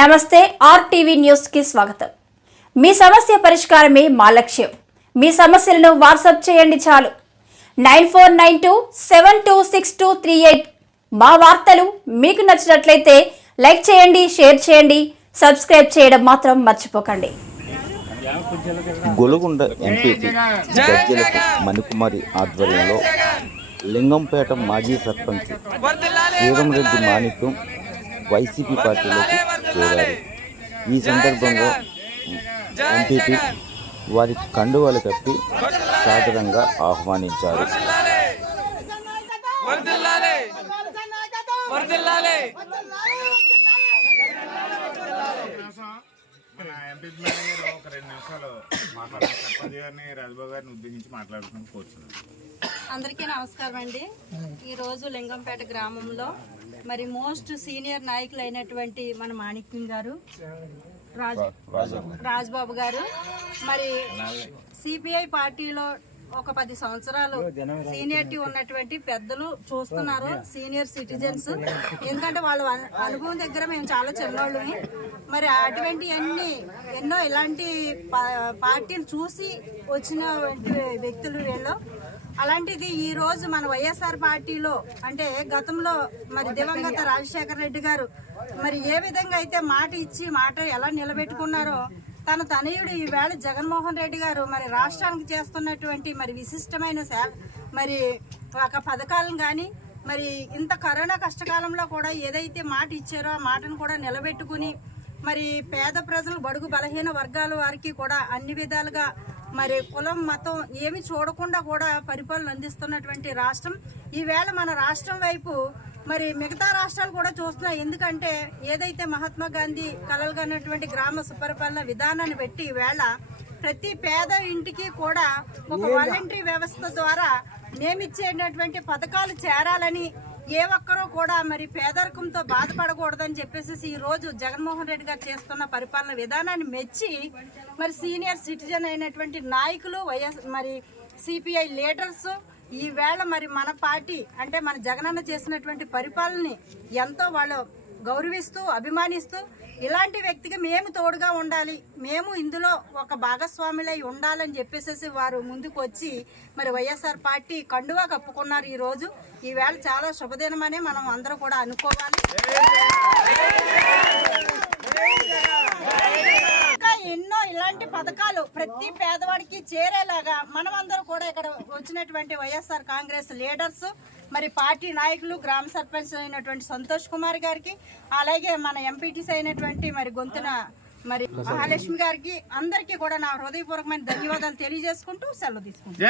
నమస్తే RTV news కి స్వాగతం. మీ సమస్య పరిష్కారమే మా లక్ష్యం. మీ సమస్యలను వాట్సాప్ చేయండి చాలు. 9492726238. మా వార్తలు మీకు నచ్చినట్లయితే లైక్ చేయండి, షేర్ చేయండి, సబ్స్క్రైబ్ చేయడం మాత్రం మర్చిపోకండి. గొలుగొండ ఎంపీపీ జడ్జిలకు మణికుమారి ఆధ్వర్యంలో లింగంపేట మాజీ సర్పంచ్ శ్రీరంరెడ్డి మాణిక్యం వైసీపీ పార్టీలోకి చేరారు. ఈ సందర్భంగా ఎంపీపీ వారి కండువాలు కప్పి సాదరంగా ఆహ్వానించారు. అందరికీ నమస్కారం అండి. ఈరోజు లింగంపేట గ్రామంలో మరి మోస్ట్ సీనియర్ నాయకులు అయినటువంటి మన మాణిక్యం గారు, రాజ్బాబు గారు, మరి సిపిఐ పార్టీలో ఒక 10 సంవత్సరాలు సీనియర్టీ ఉన్నటువంటి పెద్దలు చూస్తున్నారు, సీనియర్ సిటిజన్స్. ఎందుకంటే వాళ్ళ అనుభవం దగ్గర మేము చాలా చిన్నోళ్ళమే. మరి అటువంటి ఎన్నో ఇలాంటి పార్టీలు చూసి వచ్చిన వ్యక్తులు వీళ్ళు. అలాంటిది ఈ రోజు మన వైఎస్ఆర్ పార్టీలో అంటే గతంలో మరి దివంగత రాజశేఖర రెడ్డి గారు మరి ఏ విధంగా అయితే మాట ఇచ్చి మాట ఎలా నిలబెట్టుకున్నారో తన తనయుడు ఈవేళ జగన్మోహన్ రెడ్డి గారు మరి రాష్ట్రానికి చేస్తున్నటువంటి మరి విశిష్టమైన మరి ఒక పథకాలను కానీ మరి ఇంత కరోనా కష్టకాలంలో కూడా ఏదైతే మాట ఇచ్చారో ఆ మాటను కూడా నిలబెట్టుకుని మరి పేద ప్రజలు, బడుగు బలహీన వర్గాల వారికి కూడా అన్ని విధాలుగా మరి కులం మతం ఏమి చూడకుండా కూడా పరిపాలన అందిస్తున్నటువంటి రాష్ట్రం. ఈవేళ మన రాష్ట్రం వైపు మరి మిగతా రాష్ట్రాలు కూడా చూస్తున్నాయి. ఎందుకంటే ఏదైతే మహాత్మా గాంధీ కలలుగన్నటువంటి గ్రామ సుపరిపాలన విధానాన్ని పెట్టి ఈవేళ ప్రతి పేద ఇంటికి కూడా ఒక వాలంటరీ వ్యవస్థ ద్వారా మేమిచ్చేటటువంటి పథకాలు చేరాలని, ఏ ఒక్కరూ కూడా మరి పేదరికంతో బాధపడకూడదని చెప్పేసి ఈ రోజు జగన్మోహన్ రెడ్డి గారు చేస్తున్న పరిపాలన విధానాన్ని మెచ్చి మరి సీనియర్ సిటిజన్ అయినటువంటి నాయకులు, మరి సిపిఐ లీడర్స్ ఈవేళ మరి మన పార్టీ అంటే మన జగనన్న చేసినటువంటి పరిపాలనని ఎంతో వాళ్ళు గౌరవిస్తూ అభిమానిస్తూ ఇలాంటి వ్యక్తికి మేము తోడుగా ఉండాలి, మేము ఇందులో ఒక భాగస్వాములై ఉండాలని చెప్పేసి వారు ముందుకు వచ్చి మరి వైఎస్ఆర్ పార్టీ కండువా కప్పుకున్నారు. ఈరోజు ఈవేళ చాలా శుభదినమనే మనం అందరూ కూడా అనుకోవాలి. ఇంకా ఎన్నో ఇలాంటి పథకాలు ప్రతి పేదవాడికి చేరేలాగా మనమందరూ కూడా ఇక్కడ వచ్చినటువంటి వైఎస్ఆర్ కాంగ్రెస్ లీడర్స్, మరి పార్టీ నాయకులు, గ్రామ సర్పంచ్ అయినటువంటి సంతోష్ కుమార్ గారికి, అలాగే మన ఎంపీటీసీ అయినటువంటి మరి గొంతున మరి మహాలక్ష్మి గారికి, అందరికీ కూడా నా హృదయపూర్వకమైన ధన్యవాదాలు తెలియజేసుకుంటూ సెలవు తీసుకుంటాను.